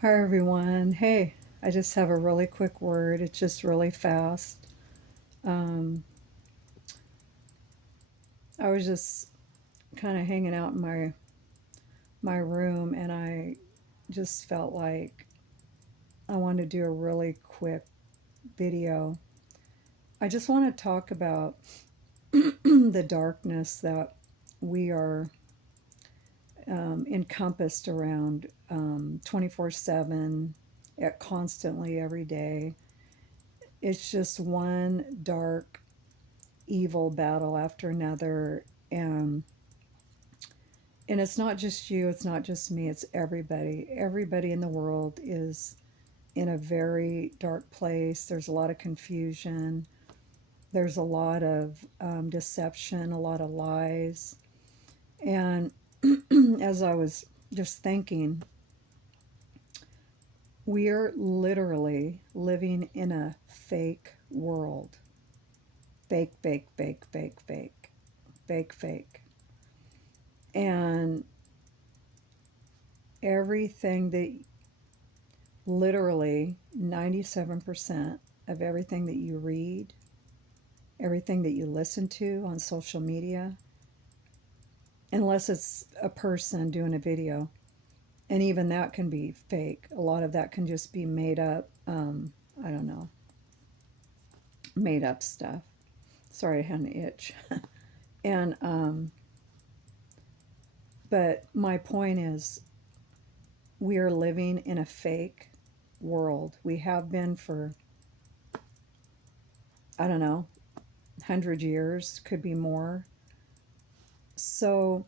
Hi everyone. Hey, I just have a really quick word. It's just really fast. Um, I was just kind of hanging out in my room, and I just felt like I wanted to do a really quick video. I just want to talk about the darkness that we are encompassed around 24/7, constantly every day. It's just one dark evil battle after another, and it's not just you, it's not just me, it's everybody in the world is in a very dark place. There's a lot of confusion, there's a lot of deception, a lot of lies. And as I was just thinking, we're literally living in a fake world. Fake, fake, fake, fake, fake, fake, fake. And everything that literally 97% of everything that you read, everything that you listen to on social media, unless it's a person doing a video, and even that can be fake. A lot of that can just be made up, I don't know, made up stuff. Sorry, I had an itch. And, but my point is, we are living in a fake world. We have been for, I don't know, 100 years, could be more. So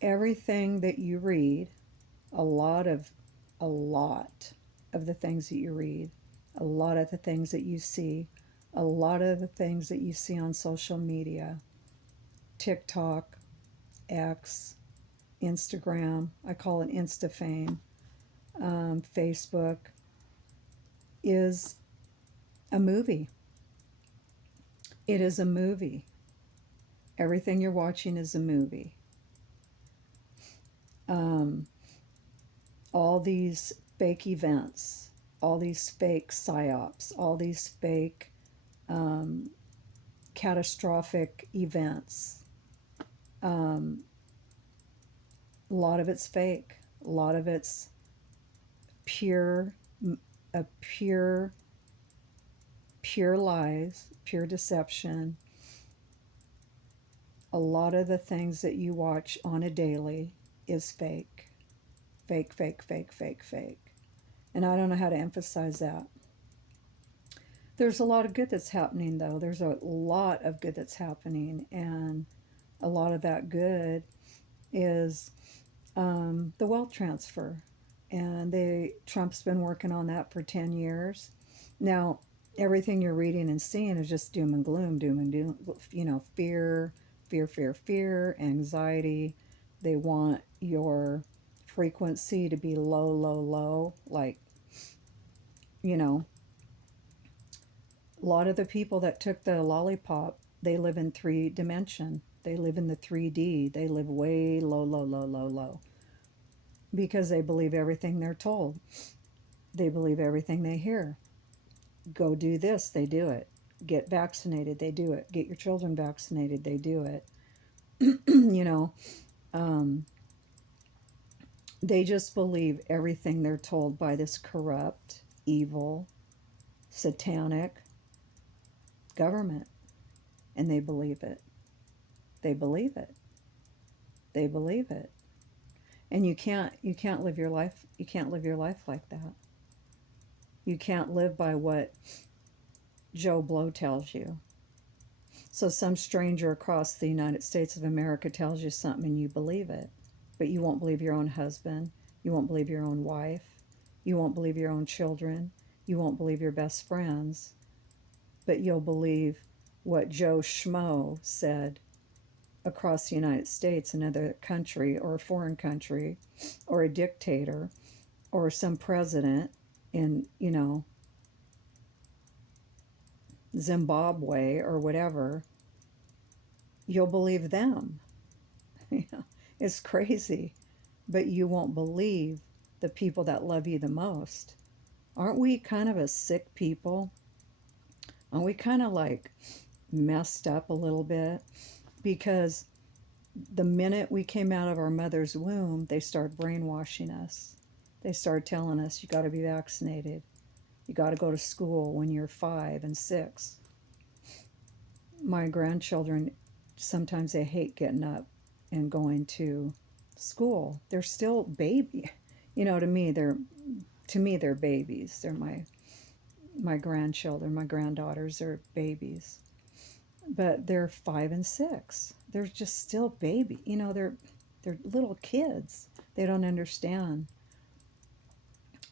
everything that you read, a lot of a lot of the things that you read, a lot of the things that you see, a lot of the things that you see on social media, TikTok, X, Instagram, I call it InstaFame, Facebook, is a movie. It is a movie. Everything you're watching is a movie. Um, all these fake events, all these fake psyops, all these fake um, catastrophic events. Um, a lot of it's fake. A lot of it's pure, a pure, pure lies, pure deception. A lot of the things that you watch on a daily is fake. Fake, fake, fake, fake, fake. And I don't know how to emphasize that. There's a lot of good that's happening, though. There's a lot of good that's happening. And a lot of that good is the wealth transfer. And Trump's been working on that for 10 years. Now, everything you're reading and seeing is just doom and doom, fear, fear, fear, fear, anxiety. They want your frequency to be low, low, low. Like, you know, a lot of the people that took the lollipop, they live in three dimension. They live in the 3D. They live way low, low, low, low, low, because they believe everything they're told. They believe everything they hear. Go do this, they do it. Get vaccinated, they do it. Get your children vaccinated, they do it. you know, um, they just believe everything they're told by this corrupt, evil, satanic government, and they believe it. They believe it. They believe it. And you can't live your life. You can't live your life like that. You can't live by what Joe Blow tells you. So some stranger across the United States of America tells you something and you believe it. But you won't believe your own husband. You won't believe your own wife. You won't believe your own children. You won't believe your best friends. But you'll believe what Joe Schmo said across the United States, another country or a foreign country, or a dictator, or some president in, Zimbabwe or whatever. You'll believe them. It's crazy. But you won't believe the people that love you the most. Aren't we kind of a sick people? Aren't we kind of like messed up a little bit? Because the minute we came out of our mother's womb, they started brainwashing us. They started telling us, you got to be vaccinated. You got to go to school when you're 5 and 6. My grandchildren, sometimes they hate getting up and going to school. They're still baby. You know, to me they're babies. They're my grandchildren, my granddaughters are babies. But they're 5 and 6. They're just still baby. You know, they're little kids. They don't understand.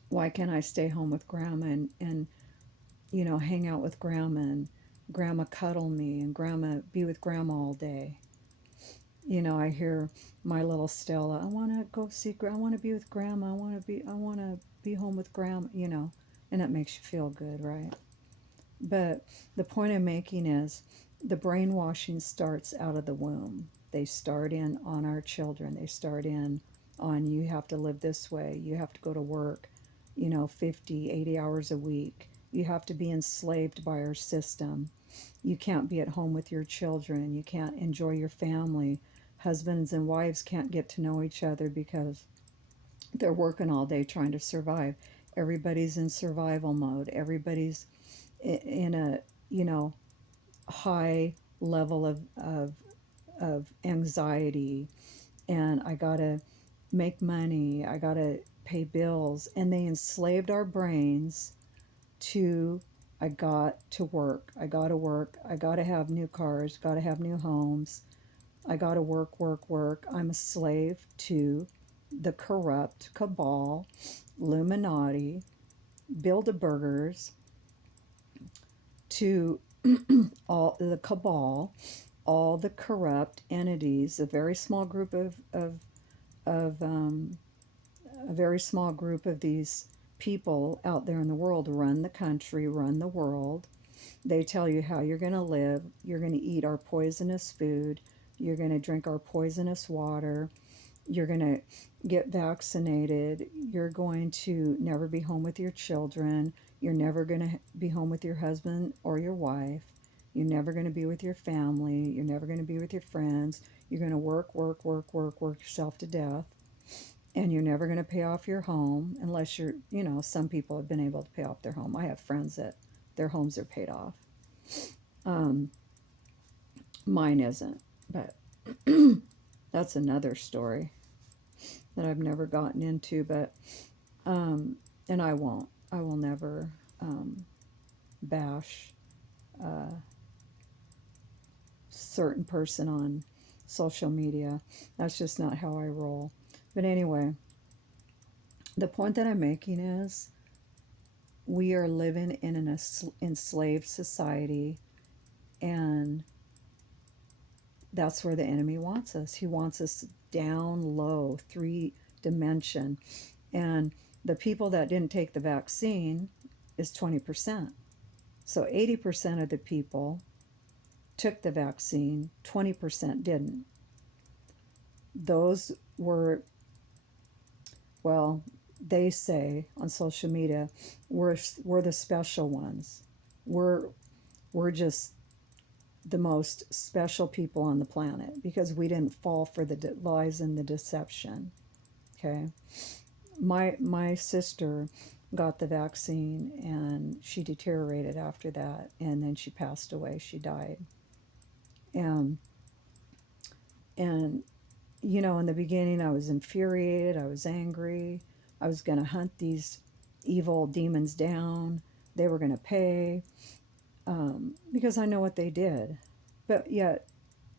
Why can't I stay home with grandma and hang out with grandma and grandma cuddle me and grandma be with grandma all day? I hear my little Stella, I want to go see grandma, I want to be with grandma, I want to be home with grandma, and that makes you feel good, right? But the point I'm making is the brainwashing starts out of the womb. They start in on our children. They start in on, you have to live this way. You have to go to work, 50, 80 hours a week. You have to be enslaved by our system. You can't be at home with your children. You can't enjoy your family. Husbands and wives can't get to know each other because they're working all day trying to survive. Everybody's in survival mode. Everybody's in a high level of anxiety, and I gotta make money, I gotta pay bills, and they enslaved our brains to, I got to work, I gotta work, I gotta have new cars, gotta have new homes, I gotta work, work, work. I'm a slave to the corrupt cabal, Illuminati, Bilderbergers, to all the cabal, all the corrupt entities, a very small group of a very small group of these people out there in the world run the country, run the world. They tell you how you're going to live. You're going to eat our poisonous food. You're going to drink our poisonous water. You're going to get vaccinated. You're going to never be home with your children. You're never going to be home with your husband or your wife. You're never going to be with your family. You're never going to be with your friends. You're going to work, work, work, work, work yourself to death. And you're never going to pay off your home unless some people have been able to pay off their home. I have friends that their homes are paid off. Mine isn't, but that's another story that I've never gotten into, but and I won't. I will never bash a certain person on social media. That's just not how I roll. But anyway, the point that I'm making is we are living in an enslaved society, and that's where the enemy wants us. He wants us down low, 3 dimension. And the people that didn't take the vaccine is 20%. So 80% of the people took the vaccine, 20% didn't. Those were, well, they say on social media, we're the special ones. We're just the most special people on the planet because we didn't fall for the lies and the deception. Okay, my sister got the vaccine and she deteriorated after that, and then she passed away. She died. And in the beginning I was infuriated, I was angry, I was going to hunt these evil demons down. They were going to pay, because I know what they did. But yet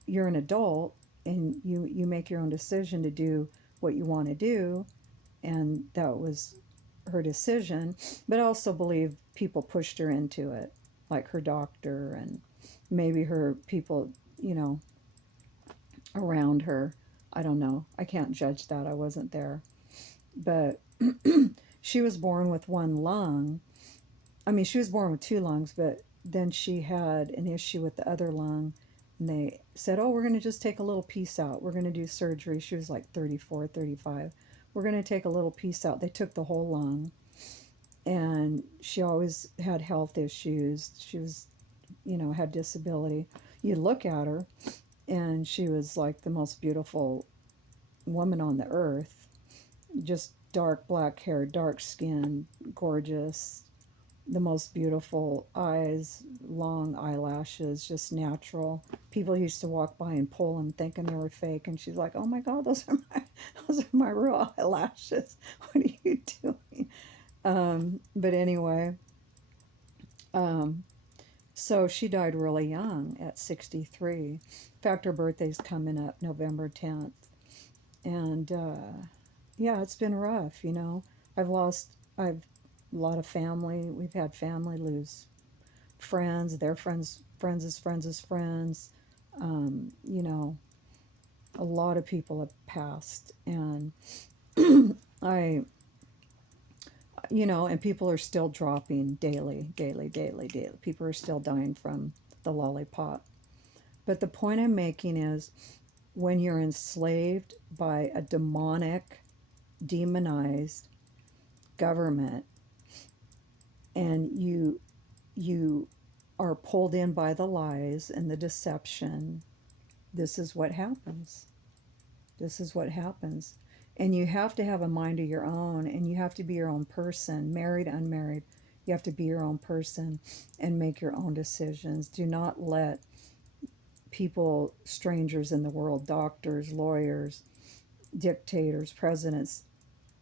you're an adult and you make your own decision to do what you want to do, and that was her decision. But I also believe people pushed her into it, like her doctor and maybe her people, around her. I don't know. I can't judge that. I wasn't there. But she was born with one lung. I mean, she was born with 2 lungs, but then she had an issue with the other lung. And they said, oh, we're going to just take a little piece out. We're going to do surgery. She was like 34, 35. we're going to take a little piece out. They took the whole lung, and she always had health issues. She was, had disability. You look at her, and she was like the most beautiful woman on the earth. Just dark black hair, dark skin, gorgeous, the most beautiful eyes, long eyelashes, just natural. People used to walk by and pull them thinking they were fake, and she's like, "Oh my God, those are my real eyelashes. What are you doing?" But anyway, um, so she died really young at 63. In fact, her birthday's coming up November 10th, and yeah, it's been rough. I've a lot of family. We've had family lose friends, their friends, friends. You know, a lot of people have passed, and I, and people are still dropping daily, daily, daily, daily. People are still dying from the lollipop. But the point I'm making is when you're enslaved by a demonic, demonized government, and you are pulled in by the lies and the deception, this is what happens. This is what happens. And you have to have a mind of your own, and you have to be your own person, married, unmarried. You have to be your own person and make your own decisions. Do not let people, strangers in the world, doctors, lawyers, dictators, presidents,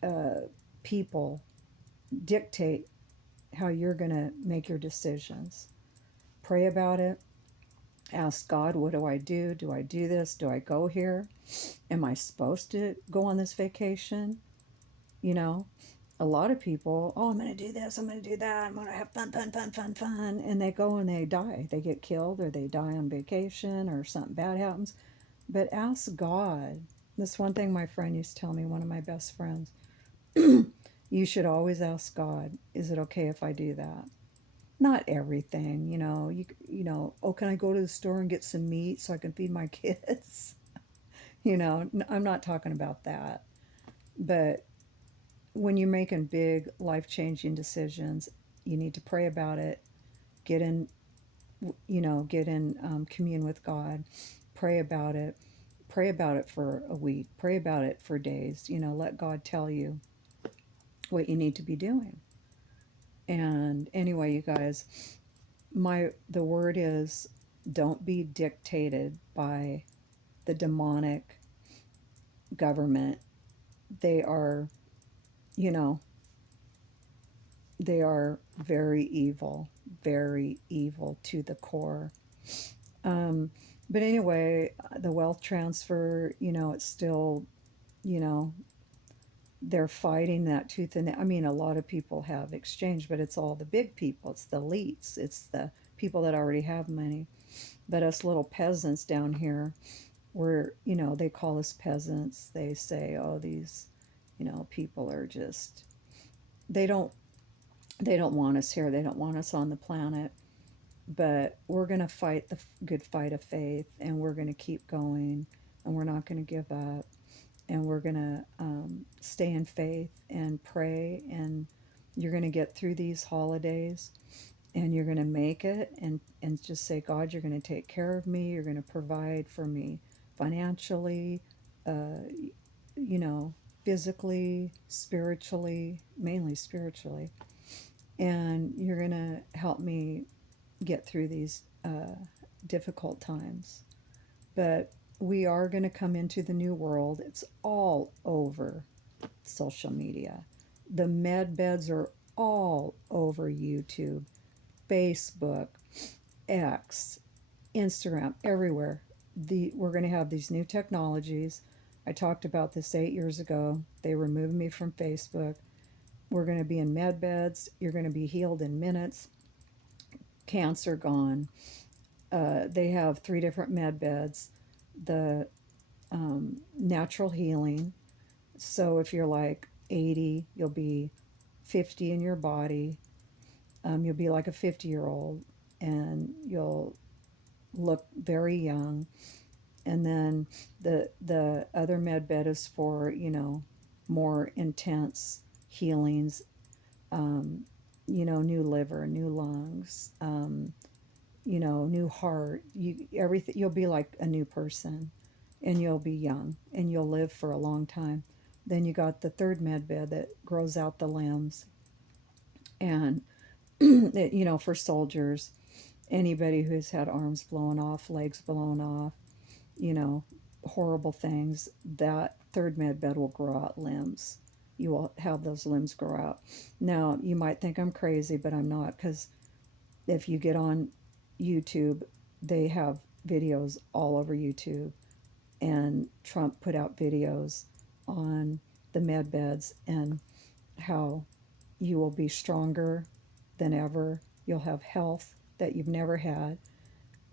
uh, people, dictate how you're going to make your decisions. Pray about it. Ask God, what do I do? Do I do this? Do I go here? Am I supposed to go on this vacation? You know, a lot of people, oh, I'm going to do this, I'm going to do that, I'm going to have fun, fun, fun, fun, fun. And they go and they die. They get killed or they die on vacation or something bad happens. But ask God. This one thing my friend used to tell me, one of my best friends, you should always ask God, is it okay if I do that? Not everything, oh, can I go to the store and get some meat so I can feed my kids? I'm not talking about that. But when you're making big life-changing decisions, you need to pray about it. Get in, commune with God. Pray about it. Pray about it for a week. Pray about it for days. Let God tell you what you need to be doing. And anyway, you guys, the word is, don't be dictated by the demonic government. They are, you know, they are very evil to the core. Um, but anyway, the wealth transfer, it's still, you know, they're fighting that tooth and nail. I mean, a lot of people have exchange, but it's all the big people. It's the elites. It's the people that already have money. But us little peasants down here, they call us peasants. They say, oh, these, people are just, they don't, they don't want us here. They don't want us on the planet. But we're going to fight the good fight of faith, and we're going to keep going, and we're not going to give up, and we're going to stay in faith and pray, and you're going to get through these holidays, and you're going to make it, and just say, God, you're going to take care of me. You're going to provide for me financially, uh, you know, physically, spiritually, mainly spiritually, and you're going to help me get through these difficult times. But we are going to come into the new world. It's all over social media. The med beds are all over YouTube, Facebook, X, Instagram, everywhere. We're going to have these new technologies. I talked about this 8 years ago. They removed me from Facebook. We're going to be in med beds. You're going to be healed in minutes. Cancer gone. They have 3 different med beds. The natural healing. So if you're like 80, you'll be 50 in your body. You'll be like a 50-year-old, and you'll look very young. And then the other med bed is for more intense healings, new liver, new lungs, new heart. Everything, you'll be like a new person, and you'll be young, and you'll live for a long time. Then you got the third med bed that grows out the limbs, and for soldiers, anybody who's had arms blown off, legs blown off, you know, horrible things, that third med bed will grow out limbs. You will have those limbs grow out. Now, you might think I'm crazy, but I'm not, because if you get on YouTube, they have videos all over YouTube, and Trump put out videos on the med beds and how you will be stronger than ever. You'll have health that you've never had.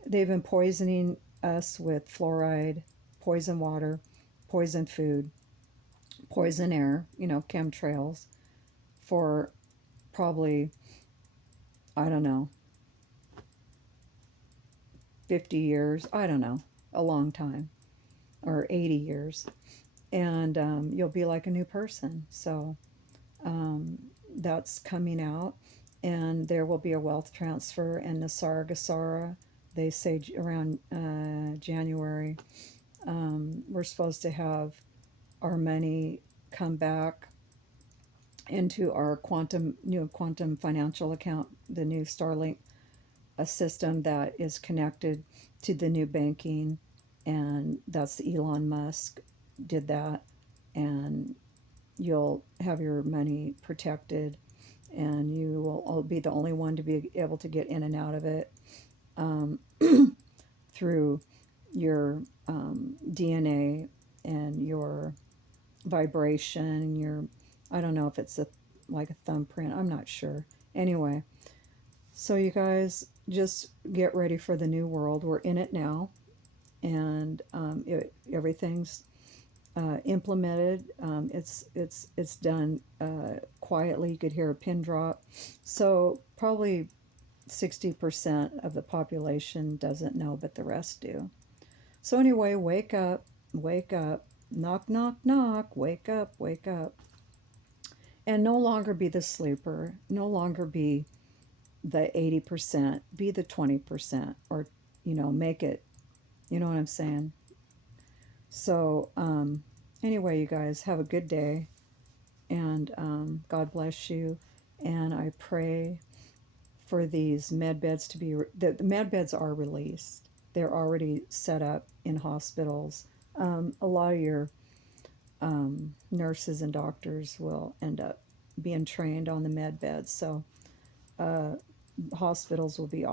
They've been poisoning us with fluoride, poison water, poison food, poison air, chemtrails, for probably, I don't know, 50 years. I don't know, a long time, or 80 years. And you'll be like a new person. So that's coming out. And there will be a wealth transfer, and the Sargasara, they say around January, we're supposed to have our money come back into our new quantum financial account, the new Starlink, a system that is connected to the new banking, and that's Elon Musk did that, and you'll have your money protected, and you will be the only one to be able to get in and out of it, through your DNA and your vibration and your, I don't know if it's like a thumbprint, I'm not sure. Anyway, so you guys just get ready for the new world. We're in it now, and everything's implemented. It's done quietly. You could hear a pin drop. So probably 60% of the population doesn't know, but the rest do. So anyway, wake up, wake up, knock, knock, knock, wake up, and no longer be the sleeper. No longer be the 80%. Be the 20%, or make it. You know what I'm saying? So anyway, you guys have a good day, and God bless you. And I pray for these med beds to be, the med beds are released. They're already set up in hospitals. A lot of your nurses and doctors will end up being trained on the med beds. So hospitals will be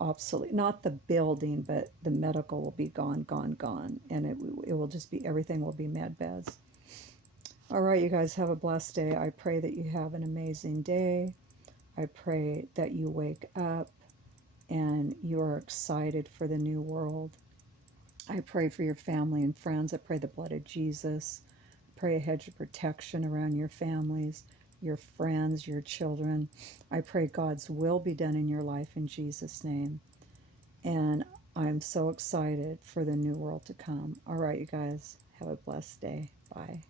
obsolete. Not the building, but the medical will be gone, gone, gone. And it will just be, everything will be med beds. All right, you guys have a blessed day. I pray that you have an amazing day. I pray that you wake up and you are excited for the new world. I pray for your family and friends. I pray the blood of Jesus. I pray a hedge of protection around your families, your friends, your children. I pray God's will be done in your life in Jesus' name. And I'm so excited for the new world to come. All right, you guys, have a blessed day. Bye.